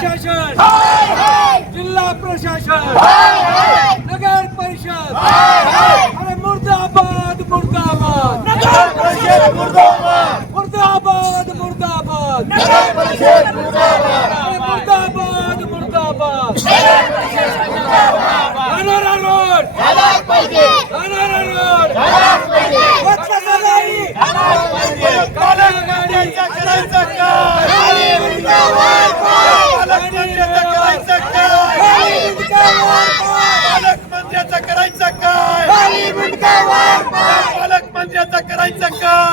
प्रशासन। जिल्हा प्रशासन। नगर परिषद। अरे मुर्दाबाद मुर्दाबाद। मुर्दाबाद। मुर्दाबाद अरे मुर्दाबाद मुर्दाबाद अनारा रोड अनारा रोड वक्र सदाई काळ्या गाडी पालकमंत्र्याचं करायचं काय पालकमंत्र्याचं करायचं काय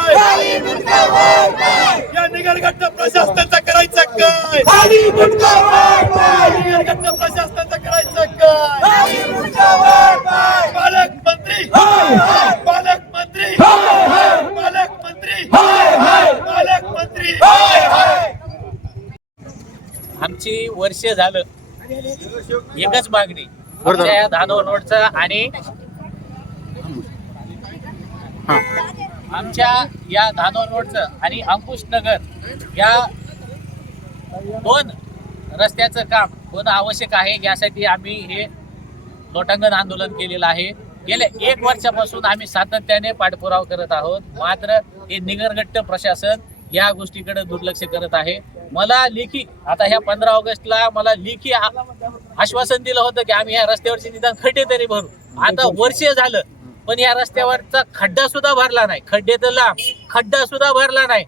या निगरगट्ट प्रशासनाचं करायचं काय? निगरगट्ट प्रशासनाचं करायचं काय? पालकमंत्री पालकमंत्री पालकमंत्री पालकमंत्री आमची वर्ष झालं. एकच मागणी. आमच्या या धानोर रोडचा आणि आमच्या या धानोर रोडचं आणि अंकुश नगर या दोन रस्त्याचं काम होणं आवश्यक आहे यासाठी आम्ही हे लोटांगण आंदोलन केलेलं आहे. गेल्या एक वर्षापासून आम्ही सातत्याने पाठपुरावा करत आहोत. मात्र हे निगरगट्ट प्रशासन या गोष्टीकडे दुर्लक्ष करत आहे. मला लेखी आता ह्या पंधरा ऑगस्टला मला लेखी आश्वासन दिलं होतं की आम्ही ह्या रस्त्यावरचे निदान खटे तरी भरू. आता वर्ष झालं पण या रस्त्यावरचा खड्डा सुद्धा भरला नाही. खड्डे तर लांब. खड्डा सुद्धा भरला नाही.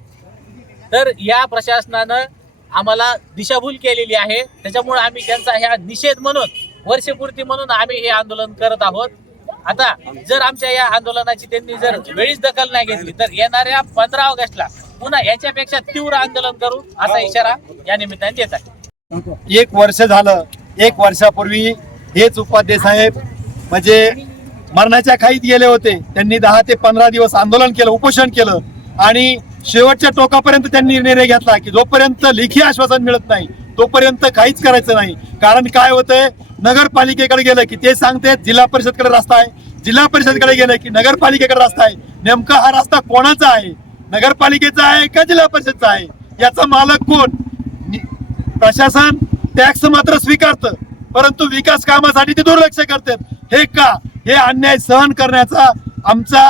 तर या प्रशासनानं आम्हाला दिशाभूल केलेली आहे. त्याच्यामुळे आम्ही त्यांचा ह्या निषेध म्हणून वर्षपूर्ती म्हणून आम्ही हे आंदोलन करत आहोत. आता जर आमच्या या आंदोलनाची त्यांनी जर वेळीच दखल नाही घेतली तर येणाऱ्या पंधरा ऑगस्टला पुन्हा याच्यापेक्षा तीव्र आंदोलन करू असा इशारा या निमित्ताने देत आहे. एक वर्ष झालं. एक वर्षापूर्वी हेच उपाध्याय साहेब म्हणजे मरणाच्या खाईत गेले होते. त्यांनी दहा ते पंधरा दिवस आंदोलन केलं उपोषण केलं. आणि शेवटच्या टोकापर्यंत त्यांनी निर्णय घेतला की जोपर्यंत लेखी आश्वासन मिळत नाही तोपर्यंत काहीच करायचं नाही. कारण काय होतंय? नगरपालिकेकडे गेलं की ते सांगते जिल्हा परिषदकडे रस्ता आहे. जिल्हा परिषदकडे गेलं की नगरपालिकेकडे रस्ता आहे. नेमका हा रस्ता कोणाचा आहे? नगरपालिकेचा आहे का जिल्हा परिषदचा आहे? याचा मालक कोण? प्रशासन टॅक्स मात्र स्वीकारतं परंतु विकास कामासाठी ते दुर्लक्ष करतात. हे का? हे अन्याय सहन करण्याचा आमचा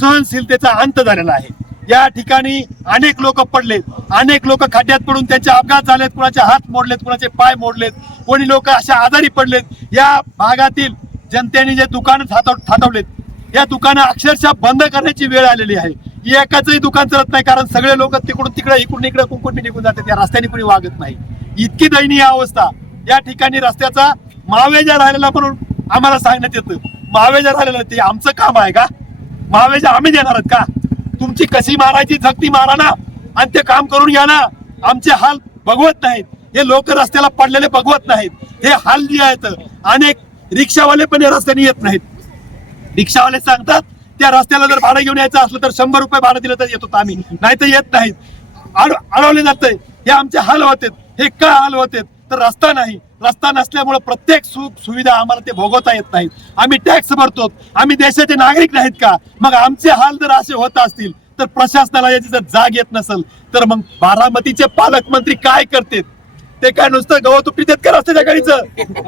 सहनशीलतेचा अंत झालेला आहे. या ठिकाणी अनेक लोक पडलेत. अनेक लोक खड्ड्यात पडून त्यांचे अपघात झालेत कुणाचे हात मोडलेत कुणाचे पाय मोडलेत. कोणी लोक अशा आजारी पडलेत. या भागातील जनतेने जे दुकान थाटवलेत या दुकानं अक्षरशः बंद करण्याची वेळ आलेली आहे. एकाचही दुकान चालत नाही कारण सगळे लोक तिकडून तिकडे इकडून इकडे कुंकुण निघून जातात. या रस्त्याने कुणी वागत नाही. इतकी दयनीय अवस्था. या ठिकाणी रस्त्याचा मावेजा राहिलेला म्हणून आम्हाला सांगण्यात येतं. महावेजा झालेलं ते आमचं काम आहे का? महावेजा आम्ही देणार आहोत का? तुमची कशी मारायची झगती मारा ना. आणि ते काम करून घ्या ना. आमचे हाल बघवत नाहीत. हे लोक रस्त्याला पडलेले बघवत नाहीत. हे हाल जे आहेत अनेक रिक्षावाले पण या रस्त्याने येत नाहीत. रिक्षावाले सांगतात त्या रस्त्याला जर भाडं घेऊन यायचं असलं तर शंभर रुपये भाडं दिलं तर येतो आम्ही. नाही तर येत नाहीत. अडवले जाते हे आमचे हाल होते हे का हाल होते तर रस्ता नाही. रस्ता नसल्यामुळे प्रत्येक सुख सुविधा आम्हाला ते भोगवता येत नाहीत. आम्ही टॅक्स भरतो. आम्ही देशाचे नागरिक नाहीत का? मग आमचे हाल जर असे होत असतील तर प्रशासनाला याची जर जाग येत नसेल तर मग बारामतीचे पालकमंत्री काय करतात ते काय नुसतं गवत उपटीत का रस्त्याच्या गाडीचं?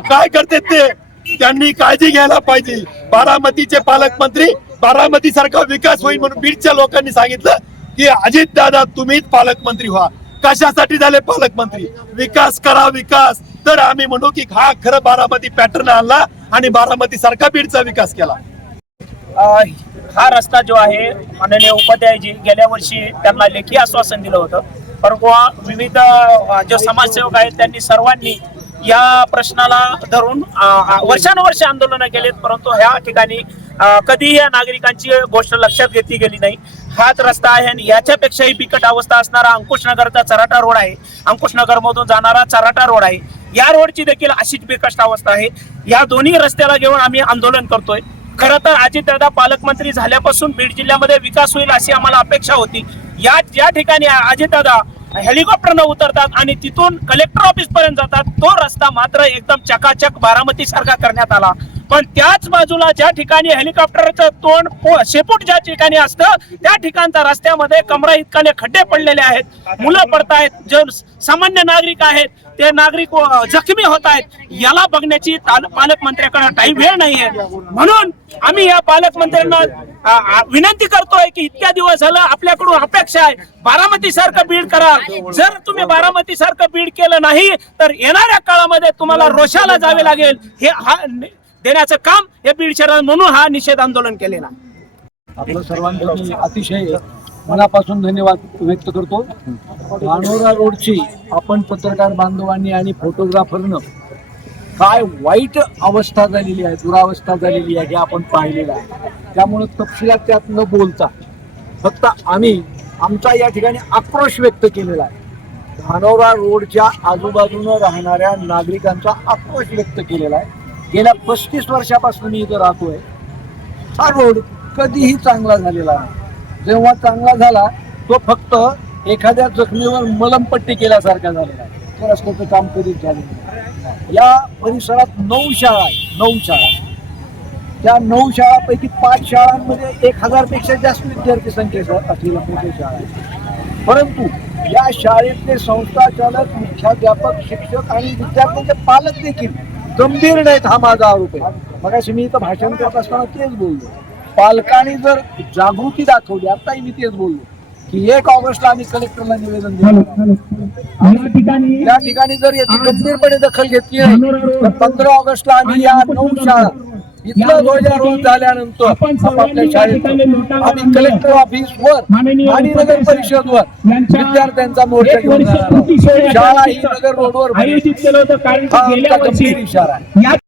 काय करतात ते? त्यांनी काळजी घ्यायला पाहिजे. बारामतीचे पालकमंत्री बारामती सारखा विकास होईल म्हणून बीडच्या लोकांनी सांगितलं की अजित दादा तुम्हीच पालकमंत्री व्हा. कशासाठी झाले पालकमंत्री? विकास करा विकास. तर आम्ही म्हणू की हा खरं बारामती पॅटर्न आणला आणि बारामती सारखा बीडचा विकास केला. हा रस्ता जो आहे माननीय उपाध्यायजी गेल्या वर्षी त्यांना लेखी आश्वासन दिलं होतं. परंतु विविध जो जे समाजसेवक आहेत त्यांनी सर्वांनी या प्रश्नाला धरून वर्षानुवर्षे आंदोलन वर्षानुवर्ष आंदोलनं परंतु ह्या ठिकाणी कधीही या नागरिकांची गोष्ट लक्षात घेतली गेली नाही. हाच रस्ता आहे आणि याच्यापेक्षाही बिकट अवस्था असणारा अंकुशनगरचा चराटा रोड आहे. अंकुशनगर मधून जाणारा चराटा रोड आहे. या रोडची देखील अशीच बिकट अवस्था आहे. या दोन्ही रस्त्याला घेऊन आम्ही आंदोलन करतोय. खरं तर अजितदादा पालकमंत्री झाल्यापासून बीड जिल्ह्यामध्ये विकास होईल अशी आम्हाला अपेक्षा होती. या ज्या ठिकाणी अजितदादा हेलिकॉप्टरनं उतरतात आणि तिथून कलेक्टर ऑफिस पर्यंत जातात तो रस्ता मात्र एकदम चकाचक बारामती सारखा करण्यात आला. पण त्याच बाजूला ज्या ठिकाणी हेलिकॉप्टरचं तोंड शेपूट ज्या ठिकाणी असतं त्या ठिकाणचा रस्त्यामध्ये कमरा इतकाले खड्डे पडलेले आहेत. मुलं पडतायत जे सामान्य नागरिक आहेत ते नागरिक जखमी होत आहेत. याला बघण्याची पालकमंत्र्याकडे काही वेळ नाहीये. म्हणून आम्ही या पालकमंत्र्यांना विनंती करतोय की इतक्या दिवस झालं आपल्याकडून अपेक्षा आहे. बारामती सारखं बीड करा जर तुम्ही बारामती सारखं बीड केलं नाही तर येणाऱ्या काळामध्ये तुम्हाला रोषाला जावे लागेल. हे हा देण्याचं काम हे बीड शहरात म्हणून हा निषेध आंदोलन केलेला. आपलं सर्वांचं अतिशय मनापासून धन्यवाद व्यक्त करतो. धानोरा रोडची आपण पत्रकार बांधवांनी आणि फोटोग्राफरनं काय वाईट अवस्था झालेली आहे दुरावस्था झालेली आहे हे आपण पाहिलेलं आहे. त्यामुळे तपशिलात त्यात न बोलता फक्त आम्ही आमचा या ठिकाणी आक्रोश व्यक्त केलेला आहे. धानोरा रोडच्या आजूबाजूनं राहणाऱ्या नागरिकांचा आक्रोश व्यक्त केलेला आहे. गेल्या पस्तीस वर्षापासून मी इथं राहतोय. हा रोड कधीही चांगला झालेला नाही. जेव्हा चांगला झाला तो फक्त एखाद्या जखमीवर मलमपट्टी केल्यासारखा झालेला आहे. त्या रस्त्याचं काम कधीच झालेलं या परिसरात नऊ शाळा आहे नऊ शाळा. त्या नऊ शाळापैकी पाच शाळांमध्ये एक हजारपेक्षा जास्त विद्यार्थी संख्या असलेल्या मोठ्या शाळा आहेत. परंतु या शाळेतले संस्थाचालक मुख्याध्यापक शिक्षक आणि विद्यार्थ्यांचे पालक देखील गंभीर नाहीत हा माझा आरोप आहे. मगाशी मी इथं भाषण करत असताना तेच बोललो. पालकांनी जर जागृती दाखवली आताही मी तेच बोललो की एक ऑगस्टला आम्ही कलेक्टरला निवेदन दिलं त्या ठिकाणी जर याची गंभीरपणे दखल घेतली तर पंधरा ऑगस्टला आम्ही या नऊ शाळा इथलं ध्वजारोहण झाल्यानंतर आपापल्या शाळेत आम्ही कलेक्टर ऑफिस वर आणि नगर परिषद वर विद्यार्थ्यांचा मोर्चा घेऊन. शाळा ही नगर रोडवर. आयोजित केलं होतं कारण इशारा